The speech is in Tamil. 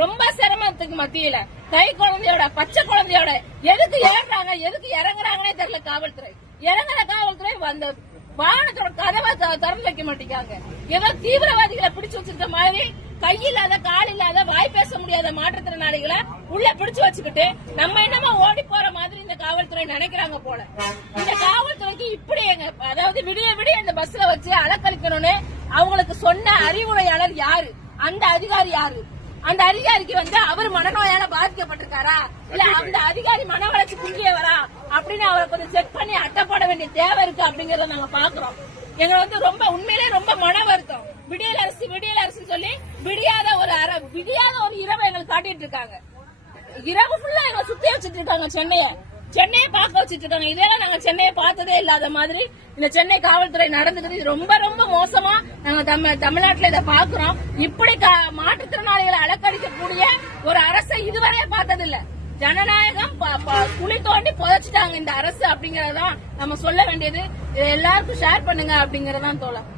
ரொம்ப சிரமத்துக்கு மத்தியில கை குழந்தையோட பச்சை குழந்தையோட எதுக்கு ஏறாங்க எதுக்கு இறங்குறாங்கன்னே தெரியல. காவல்துறை இறங்குற காவல்துறை அந்த வாகனத்தோட கதவை திறந்து வைக்க மாட்டேங்காங்க. ஏதோ தீவிரவாதிகளை பிடிச்சு வச்சிருக்க மாதிரி கையில்லாத கால் இல்லாத வாய் பேச முடியாத மாற்றுத்திறனாளிகளை உள்ள பிடிச்சு வச்சுக்கிட்டு நம்ம என்னமோ ஓடி போற மாதிரி இந்த காவல்துறை நினைக்கிறாங்க போல. இந்த காவல்துறைக்கு இப்படி அதாவது விடிய விடிய இந்த பஸ்ல வச்சு அலக்கழிக்கணும்னு அவங்களுக்கு சொன்ன அறிவுரையாளர் யாரு? அந்த அதிகாரி யாரு? அந்த அதிகாரிக்கு அவர் மனநோயால பாதிக்கப்பட்டிருக்காரா இல்ல அந்த அதிகாரி மன வளர்ச்சி குன்றியவரா அப்படின்னு அவரை கொஞ்சம் செக் பண்ணி அட்டப்பட வேண்டிய தேவை இருக்கு அப்படிங்கறத நாங்க பாக்குறோம். எங்க ரொம்ப உண்மையிலே ரொம்ப மன வருத்தம். விடியல் அரசு சொல்லி விடியாத ஒரு இரவு எங்களுக்கு காட்டிட்டு இருக்காங்க. இரவு ஃபுல்லா எங்களை சுத்தி வச்சுட்டு இருக்காங்க. சென்னையை பார்க்க வச்சுட்டு இருக்காங்க. இதெல்லாம் நாங்க சென்னையை பார்த்ததே இல்லாத மாதிரி இந்த சென்னை காவல்துறை நடந்துக்குது. இது ரொம்ப ரொம்ப மோசமா நாங்க தமிழ்நாட்டுல இதை பாக்குறோம். இப்படி மாற்றுத்திறனாளிகளை அலக்கடிக்கக்கூடிய ஒரு அரசை இதுவரையே பார்த்ததில்லை. ஜனநாயகம் குழி தோண்டி புதைச்சிட்டாங்க இந்த அரசு அப்படிங்கறதான் நம்ம சொல்ல வேண்டியது. எல்லாருக்கும் ஷேர் பண்ணுங்க அப்படிங்கறதான் தோழர்.